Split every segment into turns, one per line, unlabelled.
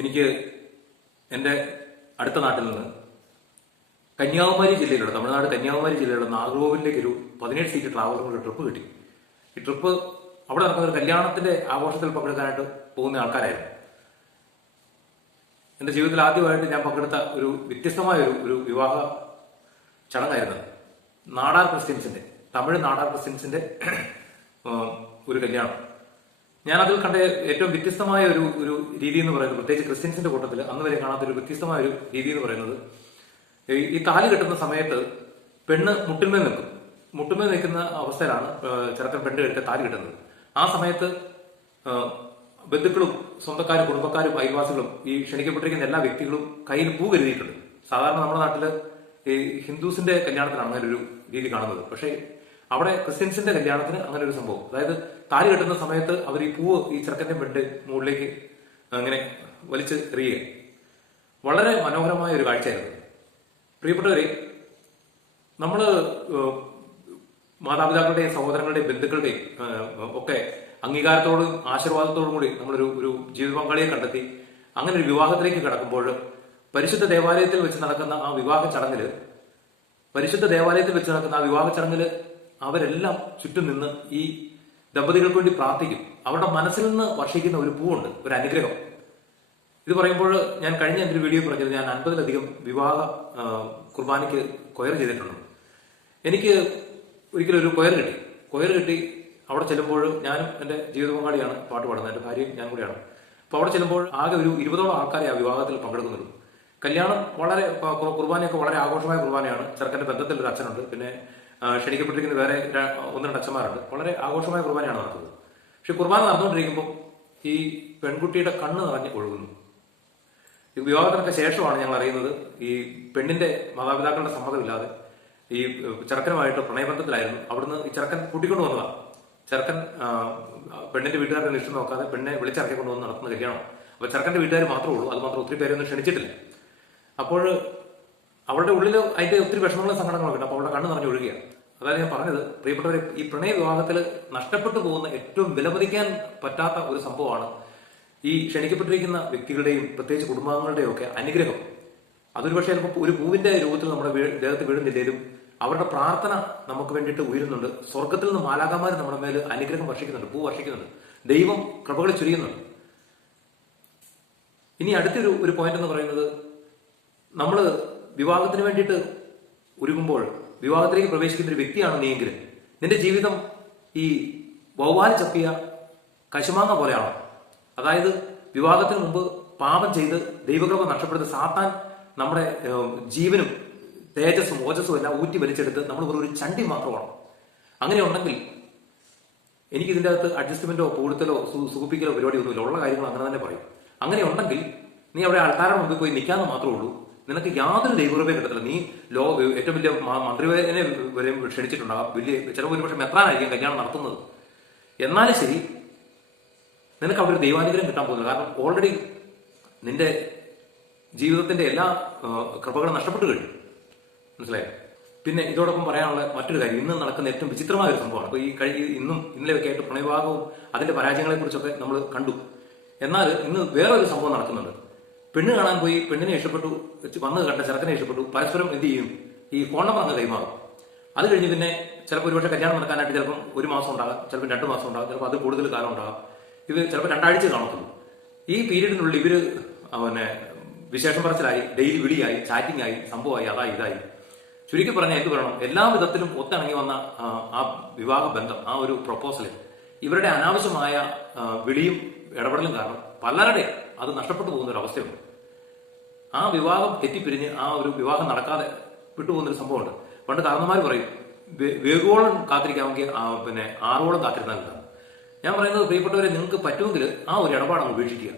എനിക്ക് എന്റെ അടുത്ത നാട്ടിൽ നിന്ന് കന്യാകുമാരി ജില്ലയിലുള്ള തമിഴ്നാട് കന്യാകുമാരി ജില്ലയിലുള്ള നാഗർകോവിലേക്ക് ഒരു പതിനേഴ് സീറ്റ് ഒരു ട്രിപ്പ് കിട്ടി. ഈ ട്രിപ്പ് അവിടെ നടക്കുന്ന ഒരു കല്യാണത്തിന്റെ ആഘോഷത്തിൽ പങ്കെടുക്കാനായിട്ട് പോകുന്ന ആൾക്കാരായിരുന്നു. എന്റെ ജീവിതത്തിൽ ആദ്യമായിട്ട് ഞാൻ പങ്കെടുത്ത ഒരു വ്യത്യസ്തമായ ഒരു ഒരു വിവാഹ ചടങ്ങായിരുന്നു നാടാർ ക്രിസ്ത്യൻസിന്റെ തമിഴ് നാടാർ ക്രിസ്ത്യൻസിന്റെ ഒരു കല്യാണം. ഞാൻ അതിൽ കണ്ട ഏറ്റവും വ്യത്യസ്തമായ ഒരു ഒരു രീതി എന്ന് പറയുന്നത് പ്രത്യേകിച്ച് ക്രിസ്ത്യൻസിന്റെ കൂട്ടത്തിൽ അന്ന് വരെ കാണാത്ത ഒരു വ്യത്യസ്തമായ ഒരു രീതി എന്ന് പറയുന്നത് ഈ- താലി കെട്ടുന്ന സമയത്ത് പെണ്ണ് മുട്ടിന്മേൽ നിൽക്കും. മുട്ടുമേ നിൽക്കുന്ന അവസ്ഥയിലാണ് ചെറുക്കൻ പെണ്ണ് കെട്ടി താലി കെട്ടുന്നത്. ആ സമയത്ത് ബന്ധുക്കളും സ്വന്തക്കാരും കുടുംബക്കാരും അയൽവാസികളും ഈ ക്ഷണിക്കപ്പെട്ടിരിക്കുന്ന എല്ലാ വ്യക്തികളും കയ്യിൽ പൂ കരുതിയിട്ടുണ്ട്. സാധാരണ നമ്മുടെ നാട്ടിൽ ഈ ഹിന്ദുസിന്റെ കല്യാണത്തിലാണ് അങ്ങനെ ഒരു രീതി കാണുന്നത്. പക്ഷേ അവിടെ ക്രിസ്ത്യൻസിന്റെ കല്യാണത്തിന് അങ്ങനെ ഒരു സംഭവം. അതായത് താരി കെട്ടുന്ന സമയത്ത് അവർ ഈ പൂവ് ഈ ചെറുക്കന്റെ വെണ്ട് മുകളിലേക്ക് അങ്ങനെ വലിച്ച് എറിയുക വളരെ മനോഹരമായ ഒരു കാഴ്ചയായിരുന്നു. പ്രിയപ്പെട്ടവരെ നമ്മൾ ഏഹ്, മാതാപിതാക്കളുടെയും സഹോദരങ്ങളുടെയും ബന്ധുക്കളുടെയും ഒക്കെ അംഗീകാരത്തോടും ആശീർവാദത്തോടും കൂടി നമ്മളൊരു ഒരു ജീവിത പങ്കാളിയെ കണ്ടെത്തി അങ്ങനെ ഒരു വിവാഹത്തിലേക്ക് കടക്കുമ്പോൾ പരിശുദ്ധ ദേവാലയത്തിൽ വെച്ച് നടക്കുന്ന ആ വിവാഹ ചടങ്ങിൽ പരിശുദ്ധ ദേവാലയത്തിൽ വെച്ച് നടക്കുന്ന ആ വിവാഹ ചടങ്ങിൽ അവരെല്ലാം ചുറ്റും നിന്ന് ഈ ദമ്പതികൾക്ക് വേണ്ടി പ്രാർത്ഥിക്കും. അവരുടെ മനസ്സിൽ നിന്ന് വർഷിക്കുന്ന ഒരു പൂവുണ്ട് ഒരു അനുഗ്രഹം. ഇത് പറയുമ്പോൾ ഞാൻ കഴിഞ്ഞ എന്റെ വീഡിയോ പറഞ്ഞത് ഞാൻ അൻപതിലധികം വിവാഹ കുർബാനയ്ക്ക് കൊയർ ചെയ്തിട്ടുണ്ട്. എനിക്ക് ഒരിക്കലും ഒരു കൊയർ കിട്ടി. കൊയർ കിട്ടി അവിടെ ചെല്ലുമ്പോൾ ഞാനും എന്റെ ജീവിത പങ്കാളിയാണ് പാട്ട് പാടുന്നത് എന്റെ ഭാര്യയും ഞാൻ കൂടിയാണ്. അപ്പൊ അവിടെ ചെല്ലുമ്പോൾ ആകെ ഒരു ഇരുപതോളം ആൾക്കാരെ ആ വിവാഹത്തിൽ പങ്കെടുക്കുന്നുള്ളൂ. കല്യാണം വളരെ കുർബാനയൊക്കെ വളരെ ആഘോഷമായ കുർബാനയാണ്. ചെറുക്കന്റെ ബന്ധത്തിൽ ഒരു അച്ഛനുണ്ട് പിന്നെ ക്ഷണിക്കപ്പെട്ടിരിക്കുന്ന വേറെ ഒന്ന് രണ്ട് അച്ഛന്മാരുണ്ട്. വളരെ ആഘോഷമായ കുർബാനയാണ് നടക്കുന്നത് പക്ഷെ കുർബാന നടന്നുകൊണ്ടിരിക്കുമ്പോൾ ഈ പെൺകുട്ടിയുടെ കണ്ണ് നിറഞ്ഞ് ഒഴുകുന്നു. ഈ വിവാഹത്തിനൊക്കെ ശേഷമാണ് ഞങ്ങൾ അറിയുന്നത് ഈ പെണ്ണിന്റെ മാതാപിതാക്കളുടെ സമ്മതമില്ലാതെ ഈ ചെറുക്കനുമായിട്ട് പ്രണയബന്ധത്തിലായിരുന്നു. അവിടുന്ന് ഈ ചെറുക്കൻ കൂട്ടിക്കൊണ്ടു വന്നതാണ് ചെറുക്കൻ പെണ്ണിന്റെ വീട്ടുകാരുടെ ഇഷ്ടം നോക്കാതെ പെണ്ണെ വിളിച്ചിറക്കി കൊണ്ടുവന്ന് നടത്തുന്ന കല്യാണം അപ്പൊ ചെറുക്കന്റെ വീട്ടുകാർ മാത്രമേ ഉള്ളൂ. അത് മാത്രം ഒത്തിരി പേരൊന്നും ക്ഷണിച്ചിട്ടില്ല. അപ്പോൾ അവളുടെ ഉള്ളിൽ അതിന്റെ ഒത്തിരി വിഷമങ്ങളും സങ്കടങ്ങളൊക്കെ ഉണ്ട്. അപ്പോൾ അവളുടെ കണ്ണ് നിറഞ്ഞു ഒഴുകുകയാണ്. അതായത് ഞാൻ പറഞ്ഞത് പ്രിയപ്പെട്ടവരെ ഈ പ്രണയ വിവാഹത്തിൽ നഷ്ടപ്പെട്ടു പോകുന്ന ഏറ്റവും വിലമതിക്കാൻ പറ്റാത്ത ഒരു സംഭവമാണ് ഈ ക്ഷണിക്കപ്പെട്ടിരിക്കുന്ന വ്യക്തികളുടെയും പ്രത്യേകിച്ച് കുടുംബാംഗങ്ങളുടെയും ഒക്കെ അനുഗ്രഹം. അതൊരു പക്ഷേ ചിലപ്പോൾ ഒരു പൂവിന്റെ രൂപത്തിൽ നമ്മുടെ ദേഹത്ത് വീഴുന്നില്ലേലും അവരുടെ പ്രാർത്ഥന നമുക്ക് വേണ്ടിയിട്ട് ഉയരുന്നുണ്ട്. സ്വർഗത്തിൽ നിന്ന് മാലാകമാർ നമ്മുടെ മേൽ അനുഗ്രഹം വർഷിക്കുന്നുണ്ട് പൂ വർഷിക്കുന്നുണ്ട്. ദൈവം കൃപകൾ ചുരിയുന്നുണ്ട്. ഇനി അടുത്തൊരു ഒരു പോയിന്റ് എന്ന് പറയുന്നത് നമ്മൾ വിവാഹത്തിന് വേണ്ടിയിട്ട് ഒരുങ്ങുമ്പോൾ വിവാഹത്തിലേക്ക് പ്രവേശിക്കുന്ന ഒരു വ്യക്തിയാണ് നീയെങ്കിൽ നിന്റെ ജീവിതം ഈ വൗവാൽ ചപ്പിയ കശുമാങ്ങ പോലെയാണ്? അതായത് വിവാഹത്തിന് മുമ്പ് പാപം ചെയ്ത് ദൈവകൃപ നഷ്ടപ്പെടുത്ത സാത്താൻ നമ്മുടെ ജീവനും തേജസ്സും ഓജസ്സും എല്ലാം ഊറ്റി വലിച്ചെടുത്ത് നമ്മൾ വെറും ഒരു ചണ്ടി മാത്രമാണ്? അങ്ങനെ ഉണ്ടെങ്കിൽ എനിക്ക് ഇതിന്റെ അകത്ത് അഡ്ജസ്റ്റ്മെന്റോ കൂടുതലോ സുഖിപ്പിക്കലോ പരിപാടി ഒന്നുമില്ല ഉള്ള കാര്യങ്ങൾ അങ്ങനെ തന്നെ പറയും. അങ്ങനെ ഉണ്ടെങ്കിൽ നീ അവിടെ ആൾക്കാരുടെ മുമ്പിൽ പോയി നിൽക്കാമെന്ന് മാത്രമേ ഉള്ളൂ. നിനക്ക് യാതൊരു ദൈവകൃപയും കിട്ടത്തില്ല. നീ ലോ ഏറ്റവും വലിയ മന്ത്രിവേദനെ വരെ ക്ഷണിച്ചിട്ടുണ്ടാകാം വലിയ ചിലപ്പോൾ ഒരുപക്ഷെ മെത്രാനായിരിക്കും കല്യാണം നടത്തുന്നത്. എന്നാലും ശരി നിനക്ക് അവിടെ ഒരു ദൈവാനുഗ്രഹം കിട്ടാൻ പോകുന്നില്ല. കാരണം ഓൾറെഡി നിന്റെ ജീവിതത്തിന്റെ എല്ലാ കൃപകളും നഷ്ടപ്പെട്ടു കഴിഞ്ഞു. മനസ്സിലായോ? പിന്നെ ഇതോടൊപ്പം പറയാനുള്ള മറ്റൊരു കാര്യം. ഇന്ന് നടക്കുന്ന ഏറ്റവും വിചിത്രമായ ഒരു സംഭവമാണ്. അപ്പൊ ഈ കഴിഞ്ഞ ഇന്നും ഇന്നലെയൊക്കെ ആയിട്ട് പ്രണയവിവാഹവും അതിന്റെ പരാജയങ്ങളെ കുറിച്ചൊക്കെ നമ്മൾ കണ്ടു. എന്നാൽ ഇന്ന് വേറൊരു സംഭവം നടക്കുന്നുണ്ട്. പെണ്ണ് കാണാൻ പോയി പെണ്ണിനെ ഇഷ്ടപ്പെട്ടു വന്ന് കണ്ട ചെറുക്കനെ ഇഷ്ടപ്പെട്ടു പരസ്പരം എന്ത് ചെയ്യും? ഈ ഫോൺ നമ്പർ അങ്ങ് കൈമാറും. അത് കഴിഞ്ഞ് പിന്നെ ചിലപ്പോൾ ഒരുപക്ഷെ കല്യാണം നടക്കാനായിട്ട് ചിലപ്പം ഒരു മാസം ഉണ്ടാകാം ചിലപ്പോൾ രണ്ട് മാസം ഉണ്ടാകാം ചിലപ്പോൾ അത് കൂടുതൽ കാലം ഉണ്ടാകാം. ഇത് ചിലപ്പോൾ രണ്ടാഴ്ച കാണത്തുള്ളൂ. ഈ പീരീഡിനുള്ളിൽ ഇവർ പിന്നെ വിശേഷം പറച്ചിലായി ഡെയിലി വിളിയായി ചാറ്റിംഗ് ആയി സംഭവമായി അതായി ഇതായി. ചുരുക്കി പറഞ്ഞാൽ എന്ത് പറയണം? എല്ലാ വിധത്തിലും ഒത്തിണങ്ങി വന്ന ആ വിവാഹ ബന്ധം ആ ഒരു പ്രൊപ്പോസലിൽ ഇവരുടെ അനാവശ്യമായ വിളിയും ഇടപെടലും കാരണം പലരുടെ അത് നഷ്ടപ്പെട്ടു പോകുന്ന ഒരു അവസ്ഥയുണ്ട്. ആ വിവാഹം തെറ്റിപ്പിരിഞ്ഞ് ആ ഒരു വിവാഹം നടക്കാതെ വിട്ടുപോകുന്നൊരു സംഭവമുണ്ട്. പണ്ട് കാരണന്മാർ പറയും വേഗോളം കാത്തിരിക്കാമെങ്കിൽ ആ, പിന്നെ ആറോളം കാത്തിരുന്നാൽ എന്താണ് ഞാൻ പറയുന്നത് പ്രിയപ്പെട്ടവരെ നിങ്ങൾക്ക് പറ്റുമെങ്കിൽ ആ ഒരു ഇടപാട് ഉപേക്ഷിക്കുക.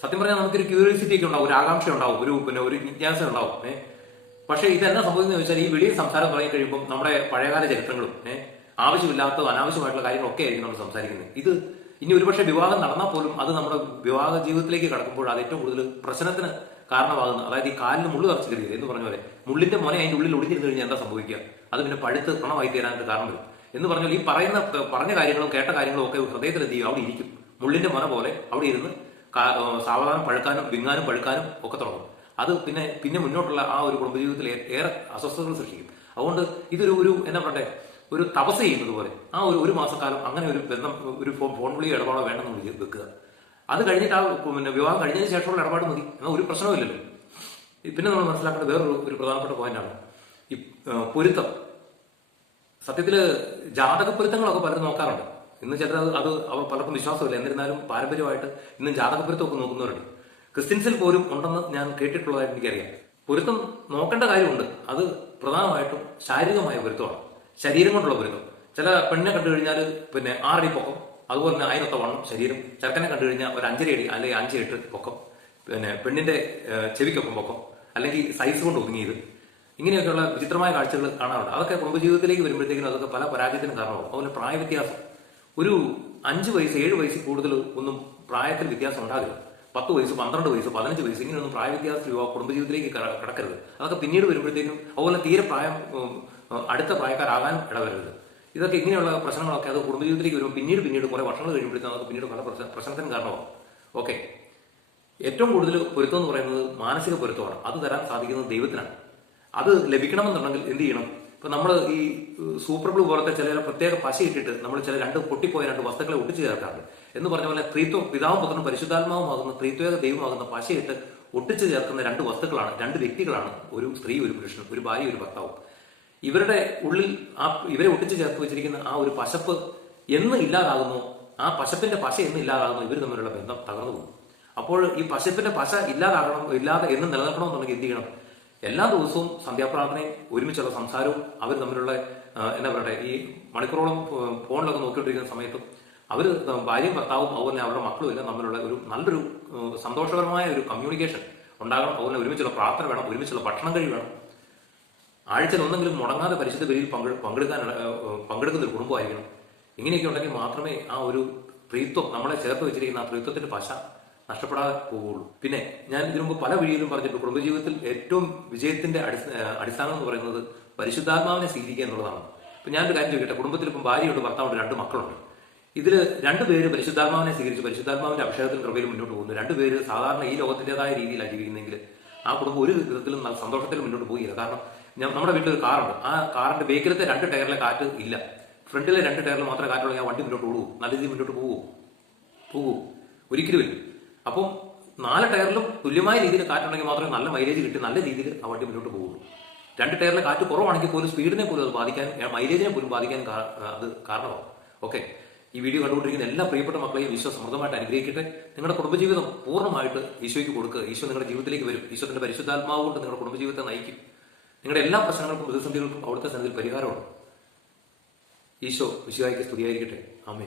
സത്യം പറഞ്ഞാൽ നമുക്കൊരു ക്യൂരിയോസിറ്റി ഒക്കെ ഉണ്ടാവും ഒരു ആകാംക്ഷ ഉണ്ടാവും ഒരു പിന്നെ ഒരു ജിജ്ഞാസ ഉണ്ടാവും ഏഹ് പക്ഷേ ഇതെന്നാ സംഭവിക്കുന്നത് വെച്ചാൽ ഈ വെളിയിൽ സംസാരം തുടങ്ങി കഴിയുമ്പോൾ നമ്മുടെ പഴയകാല ചരിത്രങ്ങളും ഏഹ് ആവശ്യമില്ലാത്ത അനാവശ്യമായിട്ടുള്ള കാര്യങ്ങളൊക്കെ ആയിരിക്കും നമ്മൾ സംസാരിക്കുന്നത്. ഇത് ഇനി ഒരുപക്ഷെ വിവാഹം നടന്നാൽ പോലും അത് നമ്മുടെ വിവാഹ ജീവിതത്തിലേക്ക് കടക്കുമ്പോൾ അത് ഏറ്റവും കൂടുതൽ പ്രശ്നത്തിന് കാരണമാകുന്നത്. അതായത് ഈ കാലിന് മുള്ളു തറച്ച് എന്ന് പറഞ്ഞ പോലെ മുള്ളിന്റെ മോനെ അതിന്റെ ഉള്ളിൽ ഒളിഞ്ഞിരുന്നു കഴിഞ്ഞാൽ എന്താ സംഭവിക്കുക? അത് പിന്നെ പഴുത്ത് പണമായി തീരാനായിട്ട് കാരണം വരും. എന്ന് പറഞ്ഞാൽ ഈ പറയുന്ന പറഞ്ഞ കാര്യങ്ങളും കേട്ട കാര്യങ്ങളും ഒക്കെ ഹൃദയത്തിൽ എന്ത് ചെയ്യും? അവിടെ ഇരിക്കും. മുള്ളിന്റെ മന പോലെ അവിടെ ഇരുന്ന് സാവധാനം പഴുക്കാനും വിങ്ങാനും പഴുക്കാനും ഒക്കെ തുടങ്ങും. അത് പിന്നെ പിന്നെ മുന്നോട്ടുള്ള ആ ഒരു കുടുംബജീവിതത്തിൽ ഏറെ അസ്വസ്ഥതകൾ സൃഷ്ടിക്കും. അതുകൊണ്ട് ഇതൊരു ഒരു എന്നാ പറയട്ടെ ഒരു തപസ് ചെയ്യുന്നത് പോലെ ആ ഒരു ഒരു മാസക്കാലം അങ്ങനെ ഒരു ബന്ധം ഒരു ഫോൺ ഫോൺ വിളി ഇടപാടോ വേണമെന്ന് വിളിച്ച് വെക്കുക. അത് കഴിഞ്ഞിട്ട് ആ പിന്നെ വിവാഹം കഴിഞ്ഞതിന് ശേഷമുള്ള ഇടപാട് മതി. എന്നാൽ ഒരു പ്രശ്നവുമില്ലല്ലോ. പിന്നെ നമ്മൾ മനസ്സിലാക്കേണ്ട വേറൊരു ഒരു പ്രധാനപ്പെട്ട പോയിന്റാണ് ഈ പൊരുത്തം. സത്യത്തിൽ ജാതക പൊരുത്തങ്ങളൊക്കെ പലരും നോക്കാറുണ്ട്. ഇന്ന് ചിലർ അത് അവർ പലർക്കും വിശ്വാസമില്ല. എന്നിരുന്നാലും പാരമ്പര്യമായിട്ട് ഇന്ന് ജാതക പൊരുത്തമൊക്കെ നോക്കുന്നവരുണ്ട്. ക്രിസ്ത്യൻസിൽ പോലും ഉണ്ടെന്ന് ഞാൻ കേട്ടിട്ടുള്ളതായിട്ട് എനിക്കറിയാം. പൊരുത്തം നോക്കേണ്ട കാര്യമുണ്ട്. അത് പ്രധാനമായിട്ടും ശാരീരികമായ പൊരുത്തമാണ്. ശരീരം കൊണ്ടുള്ള പൊരുത്തം. ചില പെണ്ണിനെ കണ്ടു കഴിഞ്ഞാൽ പിന്നെ ആറടി പൊക്കം അതുപോലെ തന്നെ അതിനൊത്ത വണ്ണം ശരീരം. ചെറുക്കനെ കണ്ടു കഴിഞ്ഞാൽ ഒരു അഞ്ചര അടി അല്ലെങ്കിൽ അഞ്ച് എട്ട് പൊക്കം. പിന്നെ പെണ്ണിന്റെ ചെവിക്കൊപ്പം പൊക്കം. അല്ലെങ്കിൽ സൈസ് കൊണ്ട് ഒതുങ്ങിയത്. ഇങ്ങനെയൊക്കെയുള്ള വിചിത്രമായ കാഴ്ചകൾ കാണാറുണ്ട്. അതൊക്കെ കുടുംബജീവിതത്തിലേക്ക് വരുമ്പോഴത്തേക്കും അതൊക്കെ പല പരാജയത്തിനും കാരണമാകും. അതുപോലെ പ്രായ വ്യത്യാസം. ഒരു അഞ്ച് വയസ്സ് ഏഴ് വയസ്സ് കൂടുതൽ ഒന്നും പ്രായത്തിൽ വ്യത്യാസം ഉണ്ടാകില്ല. പത്ത് വയസ്സ് പന്ത്രണ്ട് വയസ്സ് പതിനഞ്ച് വയസ്സ് ഇങ്ങനെയൊന്നും പ്രായ വ്യത്യാസം യുവാ കുടുംബജീവിതത്തിലേക്ക് കട- കടക്കരുത്. അതൊക്കെ പിന്നീട് വരുമ്പോഴത്തേക്കും അതുപോലെ തീരെ പ്രായം അടുത്ത പ്രായക്കാരാകാൻ ഇടവരരുത്. ഇതൊക്കെ ഇങ്ങനെയുള്ള പ്രശ്നങ്ങളൊക്കെ അത് കുടുംബജീവിതത്തിലേക്ക് വരുമ്പോൾ പിന്നീട് പിന്നീട് കുറെ വർഷങ്ങൾ കഴിയുമ്പോഴത്തേക്കും അതൊക്കെ പിന്നീട് പല പ്രശ്ന- പ്രശ്നത്തിനും കാരണമാകും ഓക്കെ ഏറ്റവും കൂടുതൽ പൊരുത്തം എന്ന് പറയുന്നത് മാനസിക പൊരുത്തമാണ്. അത് തരാൻ സാധിക്കുന്നത് ദൈവത്തിനാണ്. അത് ലഭിക്കണമെന്നുണ്ടെങ്കിൽ എന്ത് ചെയ്യണം? ഇപ്പൊ നമ്മൾ ഈ സൂപ്പർ ബ്ലൂ പോലത്തെ ചില പ്രത്യേക പശ ഇട്ടിട്ട് നമ്മൾ ചില രണ്ട് പൊട്ടിപ്പോയ രണ്ട് വസ്തുക്കളെ ഒട്ടിച്ചു ചേർക്കാറുണ്ട്. എന്ന് പറഞ്ഞ പോലെ ത്രീത്വം പിതാവും പുത്രനും പരിശുദ്ധാത്മാവുമാകുന്ന ത്രീത്വേക ദൈവമാകുന്ന പശയിട്ട് ഒട്ടിച്ചു ചേർക്കുന്ന രണ്ട് വസ്തുക്കളാണ് രണ്ട് വ്യക്തികളാണ് ഒരു സ്ത്രീ ഒരു പുരുഷനും ഒരു ഭാര്യ ഒരു ഭർത്താവും. ഇവരുടെ ഉള്ളിൽ ആ ഇവരെ ഒട്ടിച്ചു ചേർത്ത് വെച്ചിരിക്കുന്ന ആ ഒരു പശപ്പ് എന്ന് ഇല്ലാതാകുന്നു ആ പശപ്പിന്റെ പശ എന്ന് ഇല്ലാതാകുന്നു ഇവർ തമ്മിലുള്ള ബന്ധം തകർന്നു പോകും. അപ്പോൾ ഈ പശപ്പിന്റെ പശ ഇല്ലാതാകണം ഇല്ലാതെ എന്ന് നിലനിർത്തണമെന്നുണ്ടെങ്കിൽ എന്ത് ചെയ്യണം? എല്ലാ ദിവസവും സന്ധ്യാപ്രാർത്ഥനയും ഒരുമിച്ചുള്ള സംസാരവും അവർ തമ്മിലുള്ള എന്താ പറയട്ടെ ഈ മണിക്കൂറോളം ഫോണിലൊക്കെ നോക്കിക്കൊണ്ടിരിക്കുന്ന സമയത്തും അവർ ഭാര്യയും ഭർത്താവും അതുപോലെ അവരുടെ മക്കളും എല്ലാം തമ്മിലുള്ള ഒരു നല്ലൊരു സന്തോഷകരമായ ഒരു കമ്മ്യൂണിക്കേഷൻ ഉണ്ടാകണം. അതുപോലെ ഒരുമിച്ചുള്ള പ്രാർത്ഥന വേണം ഒരുമിച്ചുള്ള ഭക്ഷണം കഴി വേണം. ആഴ്ചയിൽ ഒന്നെങ്കിലും മുടങ്ങാതെ പരിശുദ്ധ ബലിയിൽ പങ്കെടുക്കാനുള്ള പങ്കെടുക്കുന്ന ഒരു കുടുംബമായിരിക്കണം. ഇങ്ങനെയൊക്കെ ഉണ്ടെങ്കിൽ മാത്രമേ ആ ഒരു പ്രീത്വം നമ്മളെ ചേർത്ത് വെച്ചിരിക്കുന്ന ആ പ്രീത്വത്തിന്റെ പശ നഷ്ടപ്പെടാതെ പോവുള്ളൂ പിന്നെ ഞാൻ ഇതിനു മുമ്പ് പല വഴിയിലും പറഞ്ഞിട്ടുണ്ട്. കുടുംബജീവിതത്തിൽ ഏറ്റവും വിജയത്തിന്റെ അടിസ്ഥാനം എന്ന് പറയുന്നത് പരിശുദ്ധാത്മാവിനെ സ്വീകരിക്കുക എന്നുള്ളതാണ്. ഇപ്പൊ ഞാനൊരു കാര്യം ചോദിക്കട്ടെ? കുടുംബത്തിൽ ഇപ്പം ഭാര്യയുണ്ട് ഭർത്താവുണ്ട് രണ്ട് മക്കളുണ്ട്. ഇതിൽ രണ്ടുപേര് പരിശുദ്ധാത്മാവിനെ സ്വീകരിച്ച് പരിശുദ്ധാത്മാവിന്റെ അഭിഷേകത്തിൽ കൃപയിൽ മുന്നോട്ട് പോകുന്നു. രണ്ടുപേര് സാധാരണ ഈ ലോകത്തിന്റേതായ രീതിയിലാണ് ജീവിക്കുന്നെങ്കിൽ ആ കുടുംബം ഒരു വിധത്തിലും സന്തോഷത്തിൽ മുന്നോട്ട് പോകില്ല കാരണം നമ്മുടെ വീട്ടിൽ ഒരു കാറുണ്ട്. ആ കാറിന്റെ ബേക്കിലത്തെ രണ്ട് ടയറിലെ കാറ്റ് ഇല്ല. ഫ്രണ്ടിലെ രണ്ട് ടയറിൽ മാത്രമേ കാറ്റുള്ളൂ. ഞാൻ വണ്ടി മുന്നോട്ട് പോകൂ നല്ല രീതിയിൽ മുന്നോട്ട് പോകൂ പോകൂ ഒരിക്കലും ഇല്ല. അപ്പോൾ നാല് ടയറിലും തുല്യമായ രീതിയിൽ കാറ്റുണ്ടെങ്കിൽ മാത്രമേ നല്ല മൈലേജ് കിട്ടി നല്ല രീതിയിൽ ആ വണ്ടി മുന്നോട്ട് പോകുള്ളൂ രണ്ട് ടയറിലെ കാറ്റ് കുറവാണെങ്കിൽ പോലും സ്പീഡിനെ പോലും അത് ബാധിക്കാൻ മൈലേജിനെ പോലും ബാധിക്കാൻ അത് കാരണമാവും. ഓക്കെ ഈ വീഡിയോ കണ്ടുകൊണ്ടിരിക്കുന്ന എല്ലാ പ്രിയപ്പെട്ട മക്കളെയും ഈശോ സമൃദ്ധമായിട്ട് അനുഗ്രഹിക്കട്ടെ. നിങ്ങളുടെ കുടുംബജീവിതം പൂർണമായിട്ട് ഈശോയ്ക്ക് കൊടുക്കുക. ഈശോ നിങ്ങളുടെ ജീവിതത്തിലേക്ക് വരും. ഈശോത്തിന്റെ പരിശുദ്ധാത്മാവ് കൊണ്ട് നിങ്ങളുടെ കുടുംബജീവിതത്തെ നയിക്കും. നിങ്ങളുടെ എല്ലാ പ്രശ്നങ്ങൾക്കും പ്രതിസന്ധികൾക്കും അവിടുത്തെ സന്നിധിയിൽ പരിഹാരമുണ്ട്. ഈശോ വിശുദ്ധായിക്ക് സ്തുതിയായിരിക്കട്ടെ. ആമേ